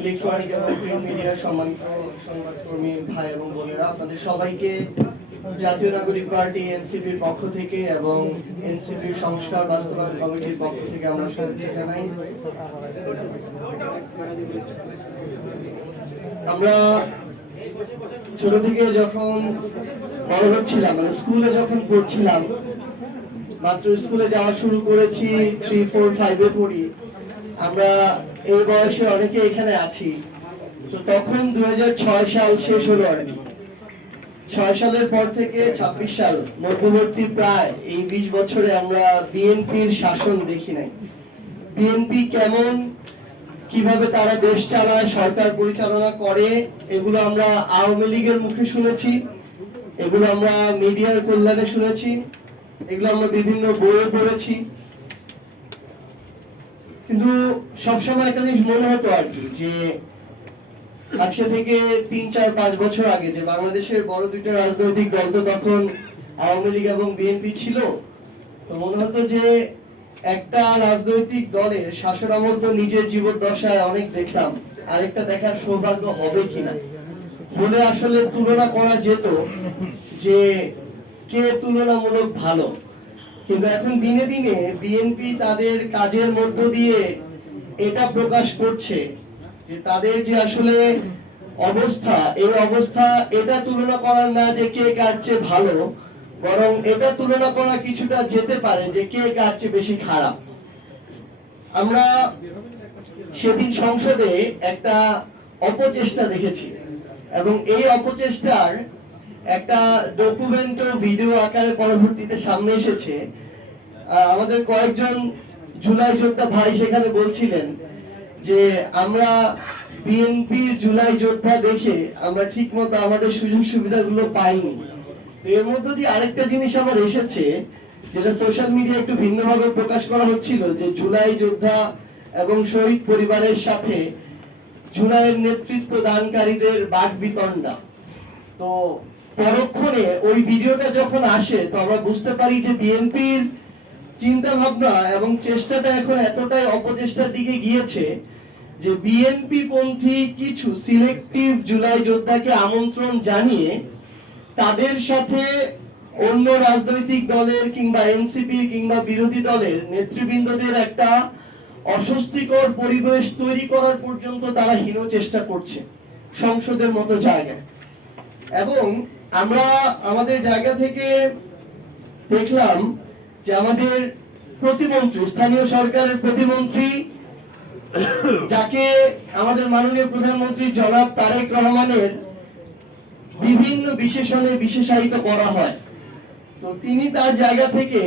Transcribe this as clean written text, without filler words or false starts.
Electronic এবং print মিডিয়ার সম্মানিত সংবাদকর্মী ভাই এবং বোনেরা, আপনাদের সবাইকে জাতীয় নাগরিক পার্টি এনসিপির পক্ষ থেকে এবং এনসিপির সংস্কার বাস্তবায়ন কমিটির পক্ষ থেকে আমরা শুভেচ্ছা জানাই। আমরা ছোট থেকে যখন বড় হচ্ছিলাম, মানে স্কুলে যখন পড়ছিলাম, মাত্র স্কুলে যাওয়া শুরু করেছি, 3, 4, 5 এ পড়ি আমরা, এই বয়সে অনেকে এখানে আছি। তো তখন 2006 সাল শেষ হলো আর কি। 6 সালের পর থেকে 26 সাল মধ্যবর্তী প্রায় এই 20 বছরে আমরা বিএনপির শাসন দেখি নাই। বিএনপি কেমন, কিভাবে তারা দেশ চালায়, সরকার পরিচালনা করে, এগুলো আমরা আওয়ামী লীগের মুখে শুনেছি, এগুলো আমরা মিডিয়ার কল্যাণে শুনেছি, এগুলো আমরা বিভিন্ন বইয়ে পড়েছি। কিন্তু সবসময় একটা জিনিস মনে হতো আর কি, যে আজকে থেকে 3, 4, 5 বছর আগে যে বাংলাদেশের বড় দুইটা রাজনৈতিক দল তো তখন আওয়ামী লীগ এবং বিএনপি ছিল, তো মনে হতো যে একটা রাজনৈতিক দলের শাসনামল তো নিজের জীবদ্দশায় অনেক দেখলাম, আরেকটা দেখার সৌভাগ্য হবে কিনা বলে আসলে তুলনা করা যেত যে কে তুলনামূলক ভালো। কিন্তু এখন দিনে দিনে বিএনপি তাদের কাজের মধ্য দিয়ে এটা প্রকাশ করছে যে তাদের যে আসলে অবস্থা, এই অবস্থা এটা তুলনা করার না যে কে কার চেয়ে ভালো, বরং এটা তুলনা করা কিছুটা যেতে পারে যে কে কার চেয়ে বেশি খারাপ। আমরা সেদিন সংসদে একটা অপচেষ্টা দেখেছি এবং এই অপচেষ্টার একটা ডকুমেন্ট ও ভিডিও আকারে পরবর্তীতে সামনে এসেছে। আমাদের কয়েকজন জুলাই যোদ্ধা ভাই সেখানে বলছিলেন যে আমরা বিএনপির জুলাই যোদ্ধা দেখে আমরা ঠিক মতো আমাদের সুযোগ সুবিধাগুলো পাইনি। এর মধ্যে দিয়ে আরেকটা জিনিস আমার এসেছে, যেটা সোশ্যাল মিডিয়া একটু ভিন্নভাবে প্রকাশ করা হচ্ছিল, যে জুলাই যোদ্ধা এবং শহীদ পরিবারের সাথে জুলাইয়ের নেতৃত্ব দানকারীদের বাকবিতণ্ডা। তো পরক্ষণে ওই ভিডিওটা যখন আসে, তো আমরা বুঝতে পারি যে বিএনপির চিন্তা ভাবনা এবং চেষ্টাটা এখন এতটাই অপচেষ্টার দিকে গিয়েছে যে বিএনপি পন্থী কিছু সিলেক্টিভ জুলাই যোদ্ধাকে আমন্ত্রণ জানিয়ে তাদের সাথে অন্য রাজনৈতিক দলের কিংবা এনসিপি কিংবা বিরোধী দলের নেতৃবৃন্দদের একটা অস্বস্তিকর পরিবেশ তৈরি করার পর্যন্ত তারা হীন চেষ্টা করছে সংসদের মতো জায়গায়। এবং আমরা আমাদের জায়গা থেকে দেখলাম যে আমাদের প্রতিমন্ত্রী, স্থানীয় সরকারের প্রতিমন্ত্রী, যাকে আমাদের মাননীয় প্রধানমন্ত্রী জনাব তারেক রহমানের বিভিন্ন বিশেষণে বিশেষায়িত করা হয়, তো তিনি তার জায়গা থেকে